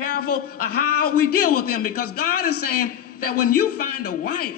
careful of how we deal with them, because God is saying that when you find a wife,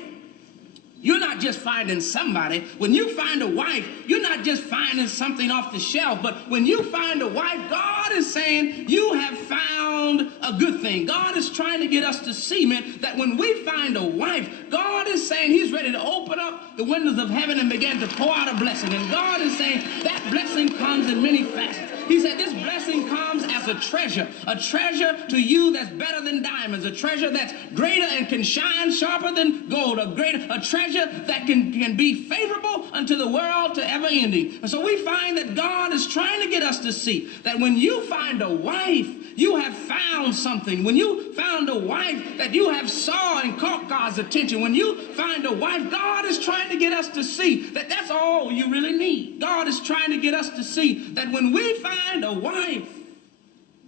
you're not just finding somebody. When you find a wife, you're not just finding something off the shelf, but when you find a wife, God is saying you have found a good thing. God is trying to get us to see, man, that when we find a wife, God is saying he's ready to open up the windows of heaven and begin to pour out a blessing. And God is saying that blessing comes in many facets. He said this blessing comes as a treasure to you that's better than diamonds, a treasure that's greater and can shine sharper than gold, a treasure that can be favorable unto the world to ever ending. And so we find that God is trying to get us to see that when you find a wife, you have found something. When you found a wife that you have saw and caught God's attention, when you find a wife, God is trying to get us to see that that's all you really need. God is trying to get us to see that when we find a wife,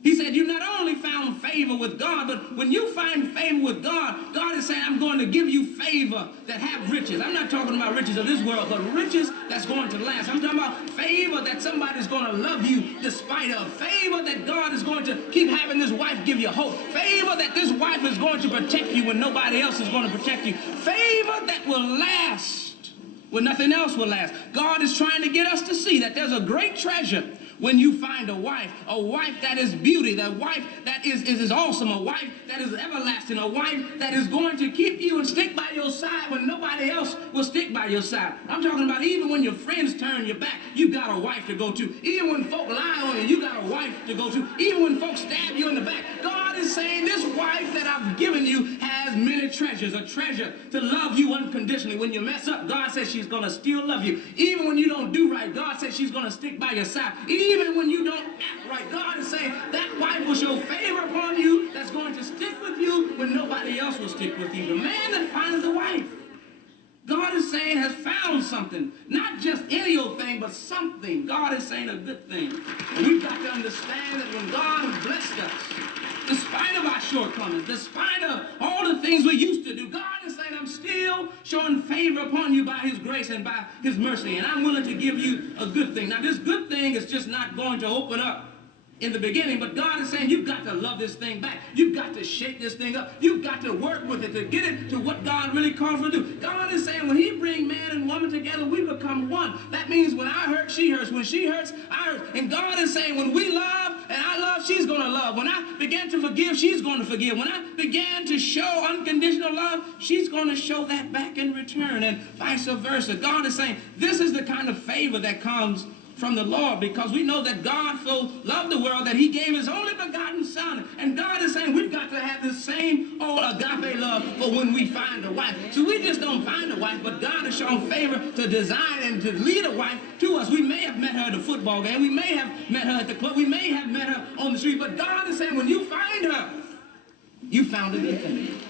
he said, you not only found favor with God, but when you find favor with God, God is saying, I'm going to give you favor that have riches. I'm not talking about riches of this world, but riches that's going to last. I'm talking about favor that somebody's going to love you despite of. Favor that God is going to keep having this wife give you hope. Favor that this wife is going to protect you when nobody else is going to protect you. Favor that will last when nothing else will last. God is trying to get us to see that there's a great treasure when you find a wife that is beauty, a wife that is awesome, a wife that is everlasting, a wife that is going to keep you and stick by your side when nobody else will stick by your side. I'm talking about even when your friends turn your back, you got a wife to go to. Even when folk lie on you, you got a wife to go to. Even when folks stab you in the back, God is saying this wife that I've given you has many treasures, a treasure to love you unconditionally. When you mess up, God says she's going to still love you. Even when you don't do right, God says she's going to stick by your side. Even when you don't act right, God is saying that wife will show favor upon you that's going to stick with you when nobody else will stick with you. The man that finds a wife, God is saying, has found something. Not just any old thing, but something. God is saying a good thing. And we've got to understand that when God has blessed us, despite of our shortcomings, despite of all the things we used to do, God is saying, I'm still showing favor upon you by his grace and by his mercy, and I'm willing to give you a good thing. Now, this good thing is just not going to open up in the beginning, but God is saying you've got to love this thing back. You've got to shake this thing up. You've got to work with it to get it to what God really calls for to do. God is saying when he brings man and woman together, we become one. That means when I hurt, she hurts. When she hurts, I hurt. And God is saying when we love and I love, she's going to love. When I begin to forgive, she's going to forgive. When I began to show unconditional love, she's going to show that back in return, and vice versa. God is saying this is the kind of favor that comes from the Lord, because we know that God so loved the world that he gave his only begotten son. And God is saying we've got to have the same old agape love for when we find a wife. So we just don't find a wife, but God has shown favor to design and to lead a wife to us. We may have met her at a football game. We may have met her at the club. We may have met her on the street. But God is saying when you find her, you found a good thing.